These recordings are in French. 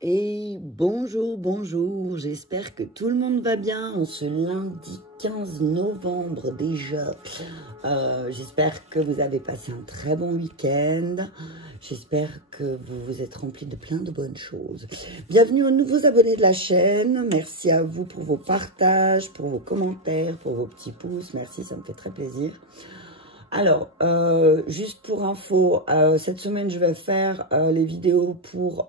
Et bonjour, bonjour, j'espère que tout le monde va bien en ce lundi 15 novembre déjà. J'espère que vous avez passé un très bon week-end. J'espère que vous vous êtes remplis de plein de bonnes choses. Bienvenue aux nouveaux abonnés de la chaîne. Merci à vous pour vos partages, pour vos commentaires, pour vos petits pouces. Merci, ça me fait très plaisir. Alors, juste pour info, cette semaine, je vais faire les vidéos pour...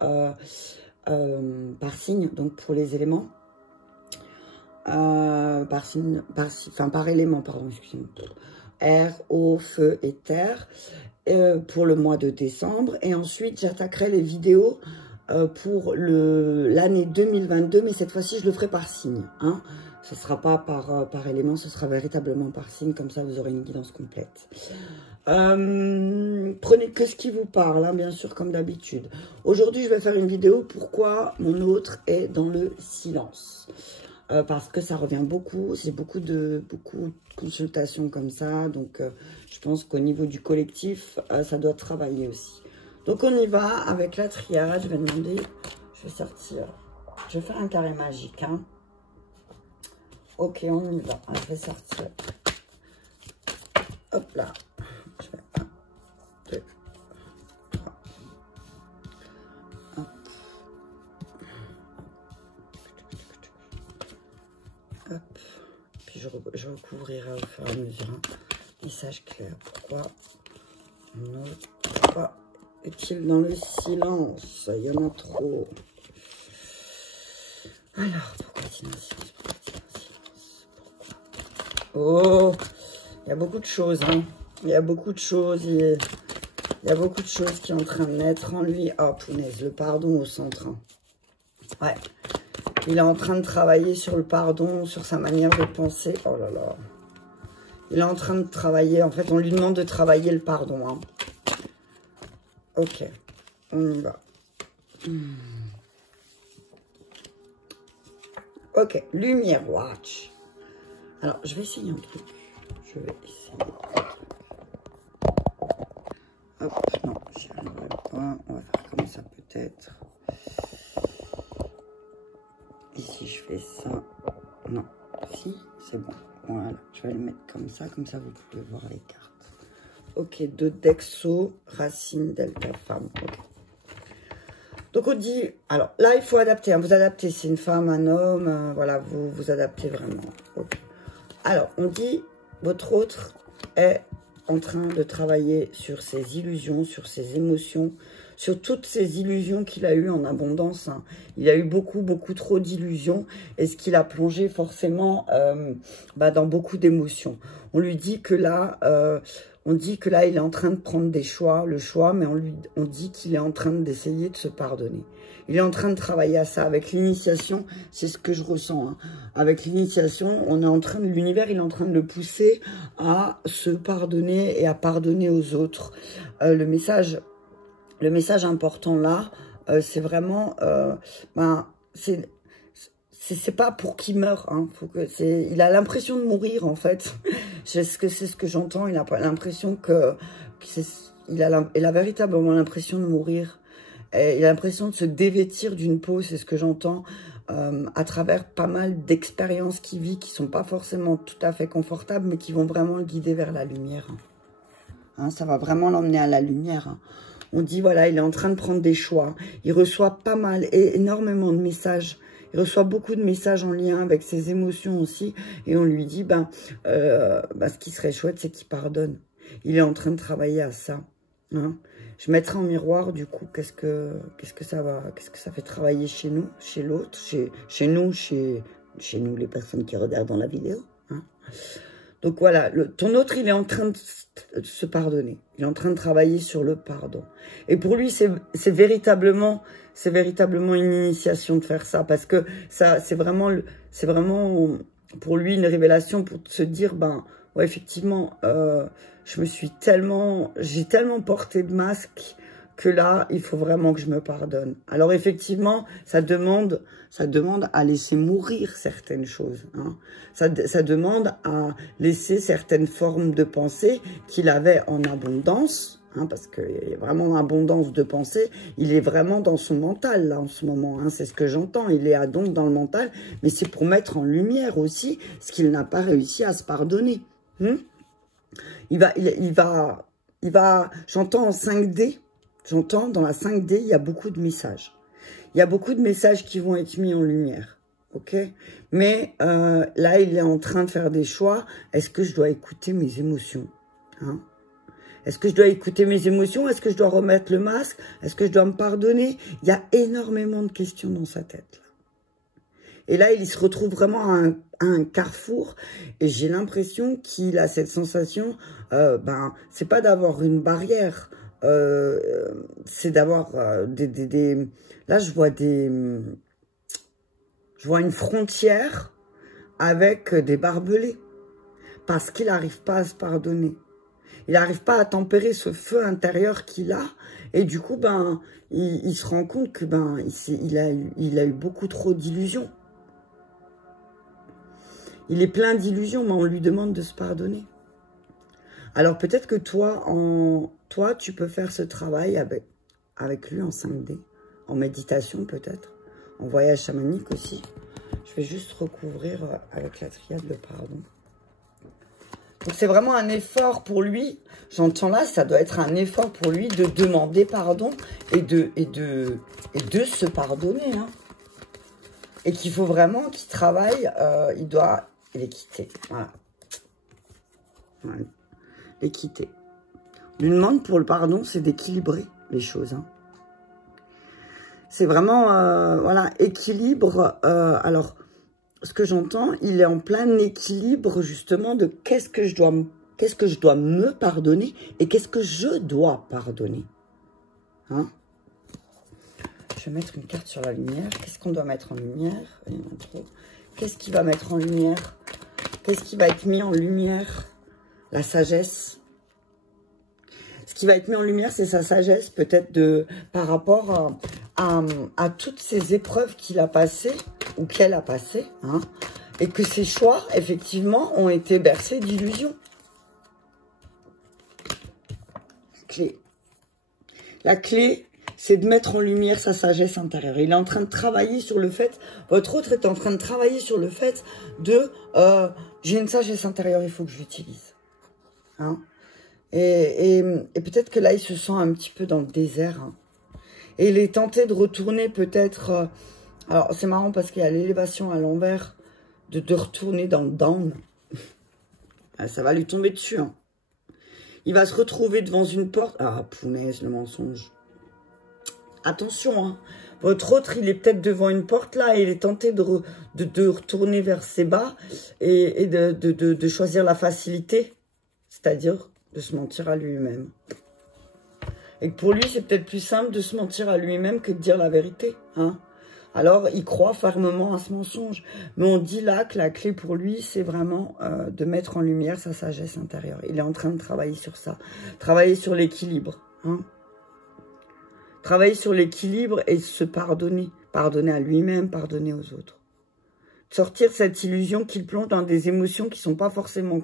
par signe, donc pour les éléments, par signe, par élément, pardon, excusez-moi, air, eau, feu et terre, pour le mois de décembre. Et ensuite, j'attaquerai les vidéos pour l'année 2022, mais cette fois-ci, je le ferai par signe. Hein. Ce ne sera pas par élément, ce sera véritablement par signe, comme ça, vous aurez une guidance complète. Prenez que ce qui vous parle, hein, bien sûr, comme d'habitude. Aujourd'hui, je vais faire une vidéo pourquoi mon autre est dans le silence. Parce que ça revient beaucoup, c'est beaucoup de consultations comme ça. Donc, je pense qu'au niveau du collectif, ça doit travailler aussi. Donc, on y va avec la triade. Je vais demander, je vais sortir, je vais faire un carré magique. Hein. Ok, on y va. Je vais sortir. Hop là. Je fais 1, 2, 3. Hop. Hop. Puis je recouvrirai au fur et à mesure un message clair. Pourquoi est-il dans le silence? Il y en a trop. Alors, pourquoi est-il dans le silence? Oh, il y a beaucoup de choses, hein. Il y a beaucoup de choses. Il y a beaucoup de choses qui sont en train de naître en lui. Oh, punaise, le pardon au centre. Hein. Ouais. Il est en train de travailler sur le pardon, sur sa manière de penser. Oh là là. Il est en train de travailler. En fait, on lui demande de travailler le pardon. Hein. Ok. On y va. Ok. Lumière watch. Alors, je vais essayer un truc. Je vais essayer. Hop, non, j'y arriverai pas. On va faire comme ça peut-être. Ici, je fais ça. Non, si, c'est bon. Voilà, je vais le mettre comme ça vous pouvez voir les cartes. Ok, 2 Dexo, Racine, Delta, Femme. Ok. Donc, on dit... Alors, là, il faut adapter. Hein, vous adaptez, c'est une femme, un homme. Voilà, vous adaptez vraiment. Ok. Alors, on dit, votre autre est en train de travailler sur ses illusions, sur ses émotions, sur toutes ces illusions qu'il a eues en abondance. Hein. Il a eu beaucoup trop d'illusions et ce qu'il a plongé forcément dans beaucoup d'émotions. On lui dit que là, il est en train de prendre des choix, mais on dit qu'il est en train d'essayer de se pardonner. Il est en train de travailler à ça. Avec l'initiation, c'est ce que je ressens. Hein. Avec l'initiation, l'univers, il est en train de le pousser à se pardonner et à pardonner aux autres. Le message important là, c'est vraiment, c'est pas pour qu'il meure. Hein. Il a l'impression de mourir en fait. C'est ce que j'entends. Il a l'impression il a véritablement l'impression de mourir. Et il a l'impression de se dévêtir d'une peau, c'est ce que j'entends, à travers pas mal d'expériences qu'il vit, qui sont pas forcément tout à fait confortables, mais qui vont vraiment le guider vers la lumière. Hein, ça va vraiment l'emmener à la lumière. Hein. On dit, voilà, il est en train de prendre des choix. Il reçoit pas mal, énormément de messages. Il reçoit beaucoup de messages en lien avec ses émotions aussi. Et on lui dit, ce qui serait chouette, c'est qu'il pardonne. Il est en train de travailler à ça. Hein. Je mettrai en miroir, du coup, qu'est-ce que ça fait travailler chez nous, chez l'autre, chez nous, les personnes qui regardent dans la vidéo. Hein. Donc voilà, ton autre, il est en train de se pardonner. Il est en train de travailler sur le pardon. Et pour lui, c'est véritablement une initiation de faire ça. Parce que ça, c'est vraiment pour lui une révélation pour se dire, ouais, effectivement, j'ai tellement porté de masques que là, il faut vraiment que je me pardonne. Alors effectivement, ça demande à laisser mourir certaines choses. Hein. Ça demande à laisser certaines formes de pensée qu'il avait en abondance, Hein, parce qu'il y a vraiment abondance de pensée. Il est vraiment dans son mental, là, en ce moment. Hein, c'est ce que j'entends. Il est donc dans le mental, mais c'est pour mettre en lumière aussi ce qu'il n'a pas réussi à se pardonner. Il va, j'entends en 5D, j'entends dans la 5D, il y a beaucoup de messages. Il y a beaucoup de messages qui vont être mis en lumière. Ok, mais là, il est en train de faire des choix. Est-ce que je dois écouter mes émotions, hein? Est-ce que je dois écouter mes émotions? Est-ce que je dois remettre le masque? Est-ce que je dois me pardonner? Il y a énormément de questions dans sa tête. Là. Et là, il se retrouve vraiment à un carrefour. Et j'ai l'impression qu'il a cette sensation, c'est pas d'avoir une barrière, c'est d'avoir Là, je vois une frontière avec des barbelés. Parce qu'il n'arrive pas à se pardonner. Il n'arrive pas à tempérer ce feu intérieur qu'il a. Et du coup, il se rend compte que il a eu beaucoup trop d'illusions. Il est plein d'illusions, mais on lui demande de se pardonner. Alors peut-être que toi, tu peux faire ce travail avec lui en 5D, en méditation peut-être, en voyage chamanique aussi. Je vais juste recouvrir avec la triade le pardon. Donc c'est vraiment un effort pour lui. J'entends là, ça doit être un effort pour lui de demander pardon et de se pardonner. Hein. Et qu'il faut vraiment qu'il travaille, il doit l'équité. Voilà. L'équité. On lui demande pour le pardon, c'est d'équilibrer les choses. Hein. C'est vraiment, voilà, équilibre. Alors, ce que j'entends, il est en plein équilibre justement de qu'est-ce que je dois me pardonner et qu'est-ce que je dois pardonner. Hein? Je vais mettre une carte sur la lumière. Qu'est-ce qu'on doit mettre en lumière? Il y en a trop. Qu'est-ce qui va mettre en lumière? Qu'est-ce qui va être mis en lumière? La sagesse. Ce qui va être mis en lumière, c'est sa sagesse, peut-être par rapport à toutes ces épreuves qu'il a passées ou qu'elle a passées, hein, et que ses choix, effectivement, ont été bercés d'illusions. Clé. La clé, c'est de mettre en lumière sa sagesse intérieure. Il est en train de travailler sur le fait, votre autre est en train de travailler sur le fait de, j'ai une sagesse intérieure, il faut que je l'utilise. Hein. Et peut-être que là, il se sent un petit peu dans le désert. Hein. Et il est tenté de retourner peut-être... alors, c'est marrant parce qu'il y a l'élévation à l'envers, de retourner dans le down. Ça va lui tomber dessus. Hein. Il va se retrouver devant une porte. Ah, punaise, le mensonge. Attention, hein. Votre autre, il est peut-être devant une porte là, et il est tenté de retourner vers ses bas et de choisir la facilité, c'est-à-dire de se mentir à lui-même. Et que pour lui, c'est peut-être plus simple de se mentir à lui-même que de dire la vérité. Hein. Alors, il croit fermement à ce mensonge. Mais on dit là que la clé pour lui, c'est vraiment de mettre en lumière sa sagesse intérieure. Il est en train de travailler sur ça. Travailler sur l'équilibre. Hein. Travailler sur l'équilibre et se pardonner. Pardonner à lui-même, pardonner aux autres. Sortir cette illusion qu'il plonge dans des émotions qui ne sont pas forcément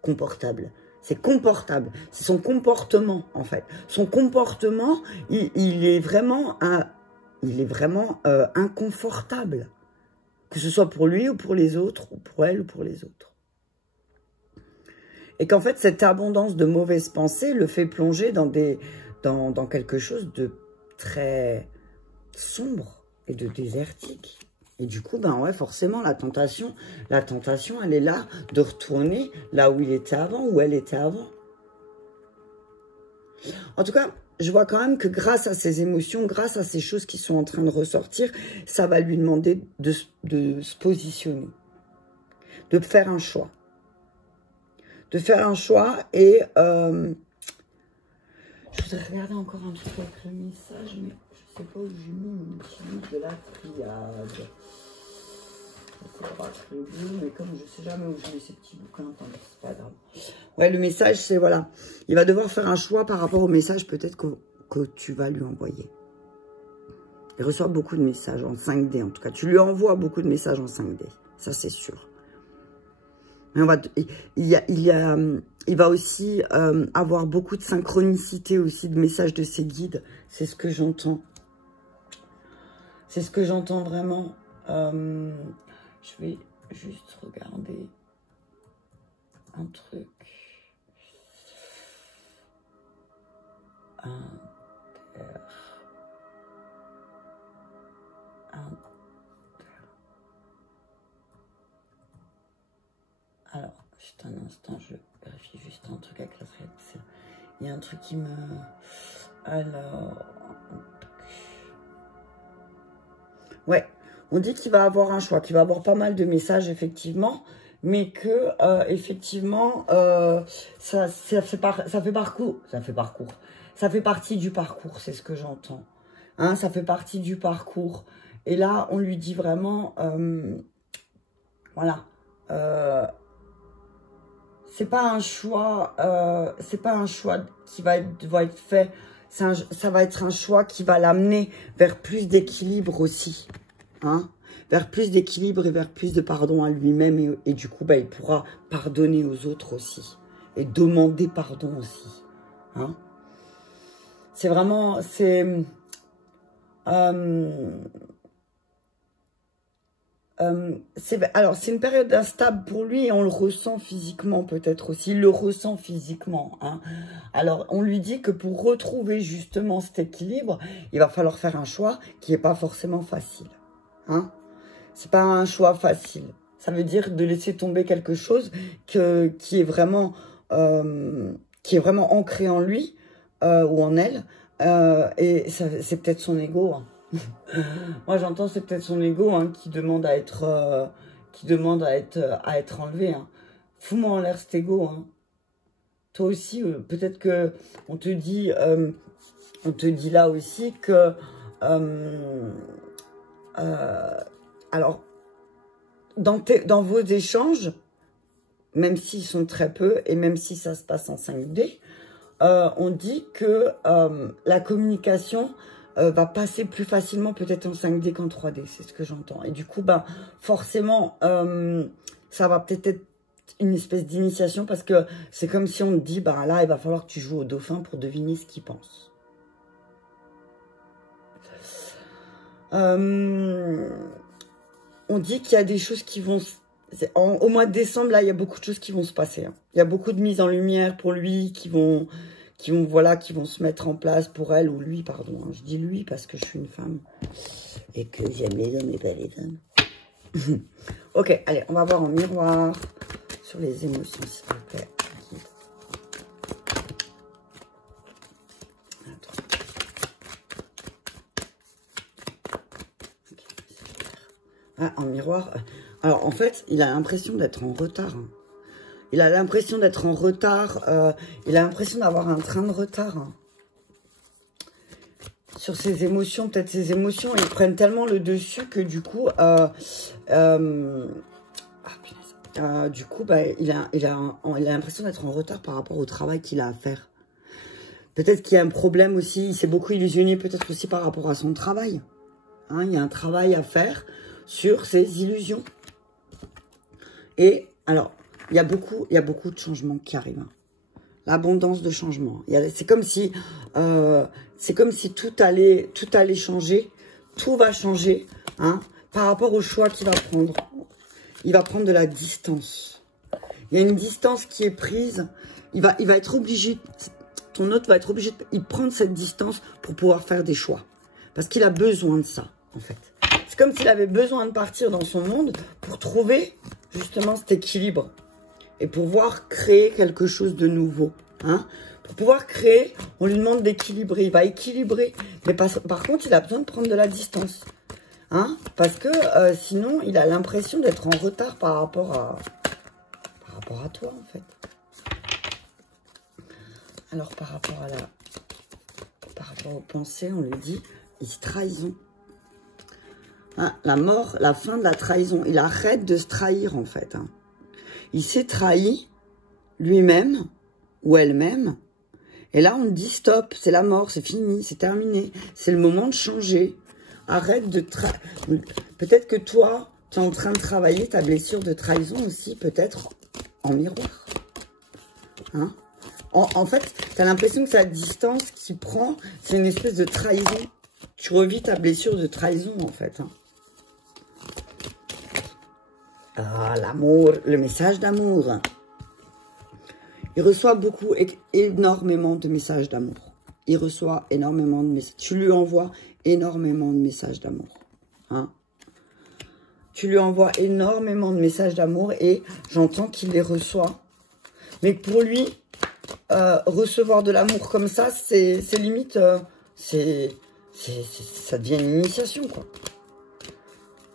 confortables. C'est confortable. C'est son comportement, en fait. Son comportement, il est vraiment inconfortable. Que ce soit pour lui ou pour les autres, ou pour elle ou pour les autres. Et qu'en fait, cette abondance de mauvaises pensées le fait plonger dans quelque chose de très sombre et de désertique. Et du coup, ouais, forcément, la tentation, elle est là de retourner là où il était avant, où elle était avant. En tout cas, je vois quand même que grâce à ces émotions, grâce à ces choses qui sont en train de ressortir, ça va lui demander de se positionner, de faire un choix. De faire un choix et... je voudrais regarder encore un truc avec le message, mais je sais pas où j'ai mis mon petit de la triade. Mais comme je sais jamais où je mets ces petits bouquins, c'est pas grave. Ouais, le message, c'est voilà. Il va devoir faire un choix par rapport au message peut-être que tu vas lui envoyer. Il reçoit beaucoup de messages en 5D en tout cas. Tu lui envoies beaucoup de messages en 5D. Ça, c'est sûr. Mais il va aussi avoir beaucoup de synchronicité aussi, de messages de ses guides. C'est ce que j'entends. C'est ce que j'entends vraiment. Je vais juste regarder un truc. Alors, juste un instant, je vérifie juste un truc avec la traduction. Il y a un truc qui me... Alors... Ouais, on dit qu'il va avoir un choix, qu'il va avoir pas mal de messages, effectivement, mais que, effectivement, ça fait partie du parcours, c'est ce que j'entends. Hein, ça fait partie du parcours. Et là, on lui dit vraiment, voilà, c'est pas un choix qui va être fait. Ça va être un choix qui va l'amener vers plus d'équilibre aussi. Hein, vers plus d'équilibre et vers plus de pardon à lui-même. Et du coup, bah, il pourra pardonner aux autres aussi. Et demander pardon aussi. Hein. C'est vraiment... alors, c'est une période instable pour lui et on le ressent physiquement peut-être aussi. Il le ressent physiquement. Hein. Alors, on lui dit que pour retrouver justement cet équilibre, il va falloir faire un choix qui n'est pas forcément facile. Hein. C'est pas un choix facile. Ça veut dire de laisser tomber quelque chose qui est vraiment ancré en lui ou en elle. Et c'est peut-être son ego. Hein. Moi, j'entends, c'est peut-être son ego hein, qui demande à être enlevé. Hein. Fous-moi en l'air cet ego. Hein. Toi aussi, peut-être que on te dit là aussi que alors dans vos échanges, même s'ils sont très peu et même si ça se passe en 5D, on dit que la communication va passer plus facilement peut-être en 5D qu'en 3D, c'est ce que j'entends. Et du coup, bah, forcément, ça va peut-être être une espèce d'initiation parce que c'est comme si on te dit, bah là, il va falloir que tu joues au dauphin pour deviner ce qu'il pense. On dit qu'il y a des choses qui vont... Au mois de décembre, là, il y a beaucoup de choses qui vont se passer. Hein. Il y a beaucoup de mises en lumière pour lui qui vont se mettre en place pour elle, ou lui, pardon. Hein. Je dis lui parce que je suis une femme et que j'aime les hommes et pas les femmes. Ok, allez, on va voir en miroir sur les émotions, s'il vous plaît. Ah, en miroir. Alors, en fait, il a l'impression d'être en retard. Hein. Il a l'impression d'être en retard. Il a l'impression d'avoir un train de retard. Hein. Sur ses émotions, peut-être ses émotions, ils prennent tellement le dessus que du coup... du coup, bah, il a l'impression d'être en retard par rapport au travail qu'il a à faire. Peut-être qu'il y a un problème aussi. Il s'est beaucoup illusionné peut-être aussi par rapport à son travail. Hein, il y a un travail à faire sur ses illusions. Et alors, il y a beaucoup de changements qui arrivent. Hein. L'abondance de changements. C'est comme si tout allait changer. Tout va changer hein, par rapport au choix qu'il va prendre. Il va prendre de la distance. Il y a une distance qui est prise. Il va être obligé, ton hôte va être obligé de prendre cette distance pour pouvoir faire des choix. Parce qu'il a besoin de ça, en fait. C'est comme s'il avait besoin de partir dans son monde pour trouver justement cet équilibre. Et pour pouvoir créer quelque chose de nouveau. Hein. Pour pouvoir créer, on lui demande d'équilibrer. Il va équilibrer. Mais par contre, il a besoin de prendre de la distance. Hein, parce que sinon, il a l'impression d'être en retard par rapport à toi, en fait. Alors, par rapport aux pensées, on lui dit, il se trahison. Hein, la mort, la fin de la trahison. Il arrête de se trahir, en fait. Hein. Il s'est trahi lui-même ou elle-même. Et là, on dit stop, c'est la mort, c'est fini, c'est terminé. C'est le moment de changer. Arrête de peut-être que toi, tu es en train de travailler ta blessure de trahison aussi, peut-être en miroir. Hein? En fait, tu as l'impression que sa distance qui prend, c'est une espèce de trahison. Tu revis ta blessure de trahison, en fait. Hein. Ah, l'amour, le message d'amour. Il reçoit énormément de messages d'amour. Il reçoit énormément de messages. Tu lui envoies énormément de messages d'amour. Hein? Tu lui envoies énormément de messages d'amour et j'entends qu'il les reçoit. Mais pour lui, recevoir de l'amour comme ça, c'est limite, ça devient une initiation, quoi.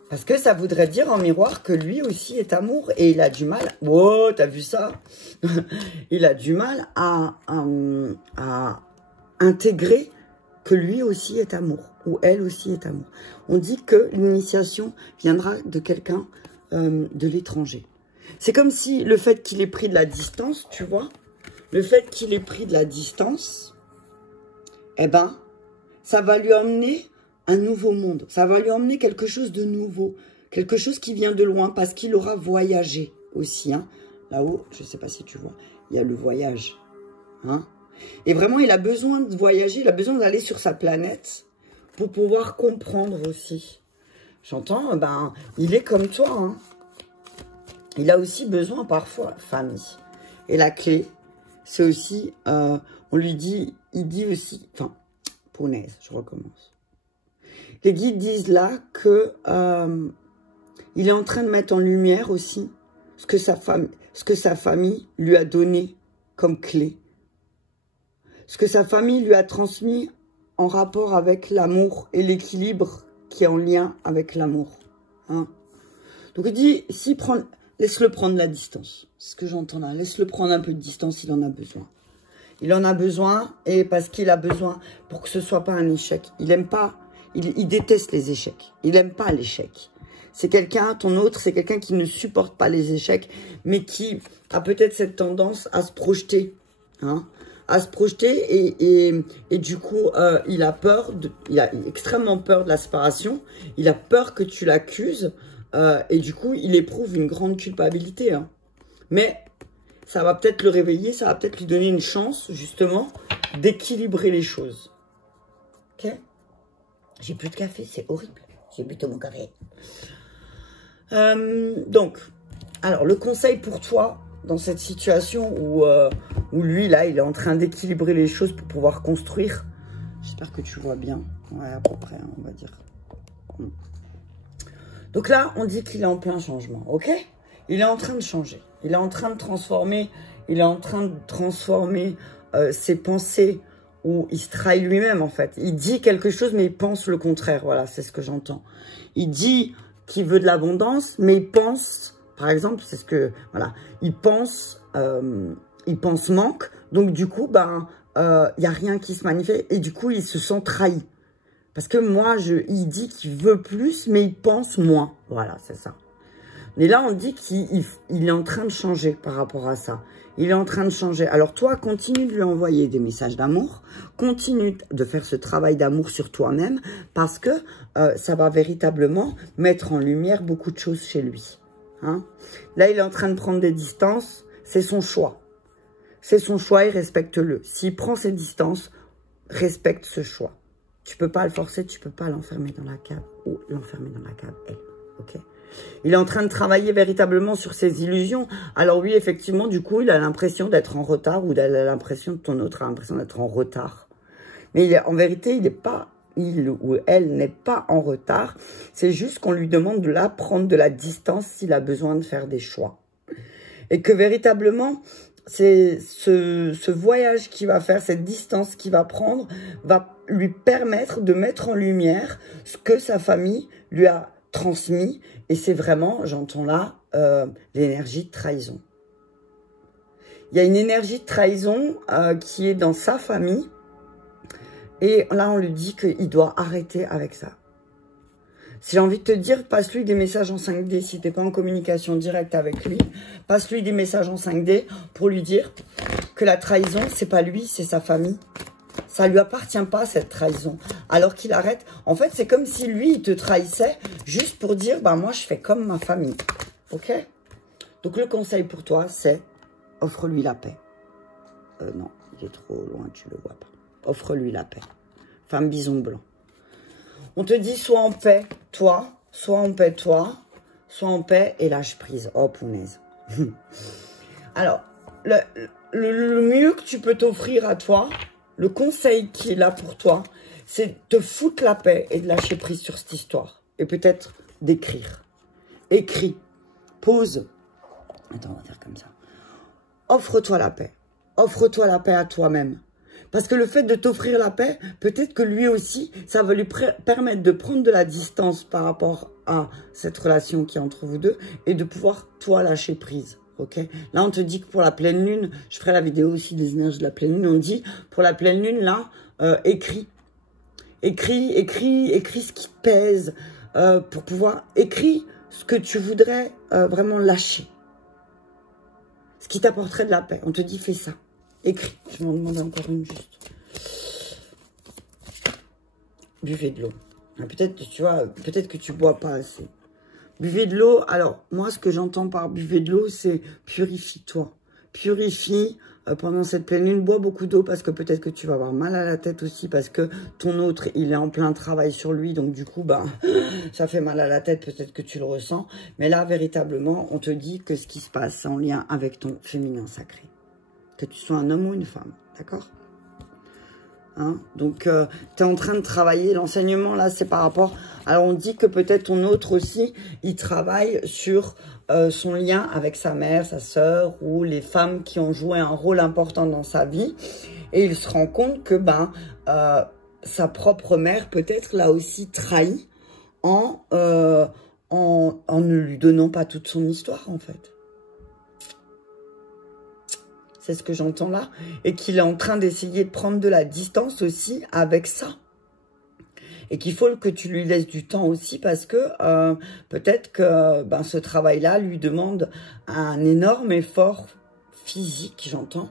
Parce que ça voudrait dire en miroir que lui aussi est amour. Et il a du mal... Oh, t'as vu ça? Il a du mal à intégrer que lui aussi est amour. Ou elle aussi est amour. On dit que l'initiation viendra de quelqu'un de l'étranger. C'est comme si le fait qu'il ait pris de la distance, tu vois, le fait qu'il ait pris de la distance, eh ben, ça va lui emmener un nouveau monde. Ça va lui emmener quelque chose de nouveau. Quelque chose qui vient de loin parce qu'il aura voyagé aussi. Hein. Là-haut, je ne sais pas si tu vois, il y a le voyage. Hein. Et vraiment, il a besoin de voyager, il a besoin d'aller sur sa planète pour pouvoir comprendre aussi. J'entends, ben, il est comme toi. Hein. Il a aussi besoin parfois, famille. Et la clé, c'est aussi, on lui dit, il dit aussi, enfin, punaise, je recommence. Les guides disent là que il est en train de mettre en lumière aussi ce que sa famille lui a donné comme clé. Ce que sa famille lui a transmis en rapport avec l'amour et l'équilibre qui est en lien avec l'amour. Hein. Donc il dit, laisse-le prendre la distance. C'est ce que j'entends là. Laisse-le prendre un peu de distance, il en a besoin. Il en a besoin et parce qu'il a besoin pour que ce soit pas un échec. Il aime pas. Il déteste les échecs. Il n'aime pas l'échec. C'est quelqu'un, ton autre, c'est quelqu'un qui ne supporte pas les échecs, mais qui a peut-être cette tendance à se projeter. Hein, à se projeter et du coup, il a peur, il a extrêmement peur de la séparation. Il a peur que tu l'accuses et du coup, il éprouve une grande culpabilité. Hein. Mais ça va peut-être le réveiller, ça va peut-être lui donner une chance, justement, d'équilibrer les choses. Ok ? J'ai plus de café, c'est horrible. J'ai bu tout mon café. Donc, alors, le conseil pour toi, dans cette situation où lui, là, il est en train d'équilibrer les choses pour pouvoir construire. J'espère que tu vois bien. Ouais, à peu près, on va dire. Donc là, on dit qu'il est en plein changement, ok? Il est en train de changer. Il est en train de transformer. Il est en train de transformer ses pensées où il se trahit lui-même, en fait. Il dit quelque chose, mais il pense le contraire. Voilà, c'est ce que j'entends. Il dit qu'il veut de l'abondance, mais il pense, par exemple, c'est ce que, voilà, il pense manque. Donc, du coup, ben, il n'y a rien qui se manifeste. Et du coup, il se sent trahi. Parce que moi, il dit qu'il veut plus, mais il pense moins. Voilà, c'est ça. Et là, on dit qu'il est en train de changer par rapport à ça. Il est en train de changer. Alors toi, continue de lui envoyer des messages d'amour. Continue de faire ce travail d'amour sur toi-même parce que ça va véritablement mettre en lumière beaucoup de choses chez lui. Hein? Là, il est en train de prendre des distances. C'est son choix. C'est son choix et respecte-le. S'il prend ses distances, respecte ce choix. Tu peux pas le forcer, tu peux pas l'enfermer dans la cave ou l'enfermer dans la cave, elle. Ok? Il est en train de travailler véritablement sur ses illusions. Alors oui, effectivement, du coup, il a l'impression d'être en retard ou il a l'impression que ton autre a l'impression d'être en retard. Mais en vérité, il ou elle n'est pas en retard. C'est juste qu'on lui demande de là prendre de la distance s'il a besoin de faire des choix. Et que véritablement, c'est ce voyage qu'il va faire, cette distance qu'il va prendre, va lui permettre de mettre en lumière ce que sa famille lui a transmis. Et c'est vraiment, j'entends là, l'énergie de trahison. Il y a une énergie de trahison qui est dans sa famille. Et là, on lui dit qu'il doit arrêter avec ça. Si j'ai envie de te dire, passe-lui des messages en 5D. Si tu n'es pas en communication directe avec lui, passe-lui des messages en 5D pour lui dire que la trahison, c'est pas lui, c'est sa famille. Ça lui appartient pas, cette trahison. Alors qu'il arrête. En fait, c'est comme si lui, il te trahissait juste pour dire, bah moi, je fais comme ma famille. Ok? Donc le conseil pour toi, c'est offre-lui la paix. Non, il est trop loin, tu le vois pas. Offre-lui la paix. Femme bison blanc. On te dit sois en paix, toi. Sois en paix, toi. Sois en paix et lâche prise. Oh, punaise. Alors, le mieux que tu peux t'offrir à toi, le conseil qui est là pour toi, c'est de te foutre la paix et de lâcher prise sur cette histoire. Et peut-être d'écrire. Écris. Pose. Attends, on va faire comme ça. Offre-toi la paix. Offre-toi la paix à toi-même. Parce que le fait de t'offrir la paix, peut-être que lui aussi, ça va lui permettre de prendre de la distance par rapport à cette relation qui est entre vous deux et de pouvoir, toi, lâcher prise. Ok? Là, on te dit que pour la pleine lune, je ferai la vidéo aussi des énergies de la pleine lune, on dit, pour la pleine lune, là, écris. Écris ce qui pèse pour pouvoir... Écris ce que tu voudrais vraiment lâcher. Ce qui t'apporterait de la paix. On te dit, fais ça. Écris. Je m'en demande encore une juste. Buvez de l'eau. Peut-être, tu vois, peut-être que tu bois pas assez. Buvez de l'eau. Alors, moi, ce que j'entends par buvez de l'eau, c'est purifie-toi. Purifie pendant cette pleine lune. Bois beaucoup d'eau parce que peut-être que tu vas avoir mal à la tête aussi parce que ton autre, il est en plein travail sur lui. Donc, du coup, bah, ça fait mal à la tête. Peut-être que tu le ressens. Mais là, véritablement, on te dit que ce qui se passe, c'est en lien avec ton féminin sacré. Que tu sois un homme ou une femme, d'accord? Hein? Donc, tu es en train de travailler. L'enseignement, là, c'est par rapport... Alors, on dit que peut-être ton autre aussi, il travaille sur son lien avec sa mère, sa sœur, ou les femmes qui ont joué un rôle important dans sa vie. Et il se rend compte que sa propre mère, peut-être, l'a aussi trahi en ne lui donnant pas toute son histoire, en fait. C'est ce que j'entends là. Et qu'il est en train d'essayer de prendre de la distance aussi avec ça. Et qu'il faut que tu lui laisses du temps aussi parce que peut-être que ce travail-là lui demande un énorme effort physique, j'entends,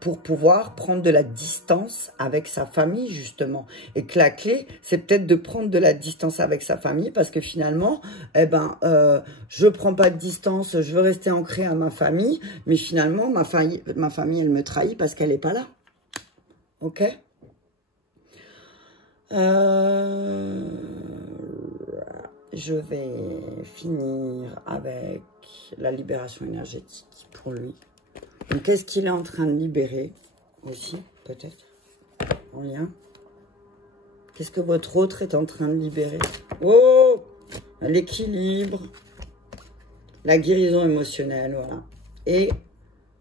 pour pouvoir prendre de la distance avec sa famille, justement. Et que la clé, c'est peut-être de prendre de la distance avec sa famille parce que finalement, je prends pas de distance, je veux rester ancré à ma famille, mais finalement, ma famille, elle me trahit parce qu'elle n'est pas là. Ok? Je vais finir avec la libération énergétique pour lui. Donc, qu'est-ce qu'il est en train de libérer aussi, peut-être, en lien? Qu'est-ce que votre autre est en train de libérer? Oh! L'équilibre, la guérison émotionnelle, voilà. Et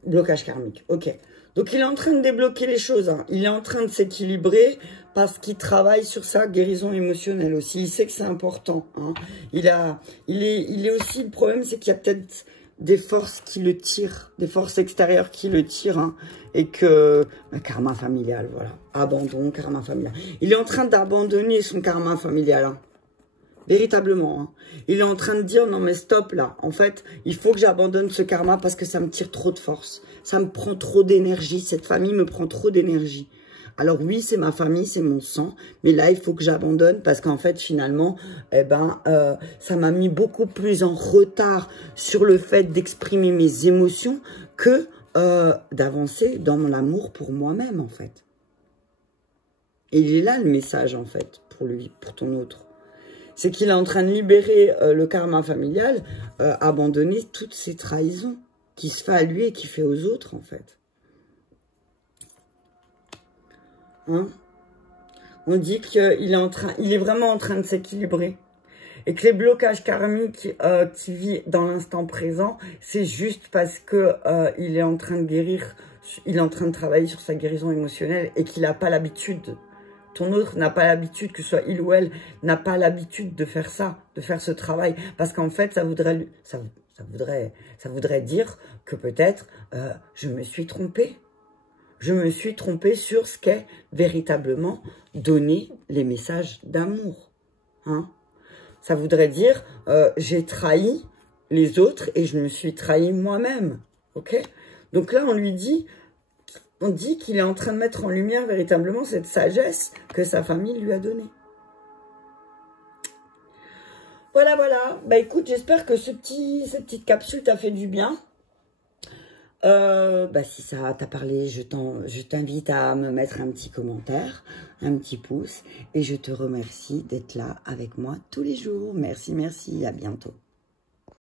blocage karmique, ok. Donc, il est en train de débloquer les choses. Hein. Il est en train de s'équilibrer parce qu'il travaille sur sa guérison émotionnelle aussi. Il sait que c'est important. Hein. Il est aussi, le problème, c'est qu'il y a peut-être des forces qui le tirent, des forces extérieures qui le tirent. Hein, et que... karma familial, voilà. Abandon, karma familial. Il est en train d'abandonner son karma familial. Hein. Véritablement. Hein. Il est en train de dire, non mais stop là. En fait, il faut que j'abandonne ce karma parce que ça me tire trop de force. Ça me prend trop d'énergie. Cette famille me prend trop d'énergie. Alors oui, c'est ma famille, c'est mon sang. Mais là, il faut que j'abandonne parce qu'en fait, finalement, ça m'a mis beaucoup plus en retard sur le fait d'exprimer mes émotions que d'avancer dans mon amour pour moi-même, en fait. Et il est là le message, en fait, pour lui, pour ton autre. C'est qu'il est en train de libérer le karma familial, abandonner toutes ces trahisons qui se fait à lui et qui fait aux autres, en fait. Hein? On dit qu'il est il est vraiment en train de s'équilibrer. Et que les blocages karmiques qu'il vit dans l'instant présent, c'est juste parce que il est en train de guérir, il est en train de travailler sur sa guérison émotionnelle et qu'il n'a pas l'habitude. Ton autre n'a pas l'habitude, que ce soit il ou elle, n'a pas l'habitude de faire ça, de faire ce travail. Parce qu'en fait, ça voudrait dire que peut-être je me suis trompée. Je me suis trompée sur ce qu'est véritablement donner les messages d'amour. Hein? Ça voudrait dire j'ai trahi les autres et je me suis trahi moi-même. Ok? Donc là, on dit qu'il est en train de mettre en lumière véritablement cette sagesse que sa famille lui a donnée. Voilà, voilà. Bah écoute, j'espère que cette petite capsule t'a fait du bien. Bah si ça t'a parlé, je t'invite à me mettre un petit commentaire, un petit pouce. Et je te remercie d'être là avec moi tous les jours. Merci, merci. À bientôt.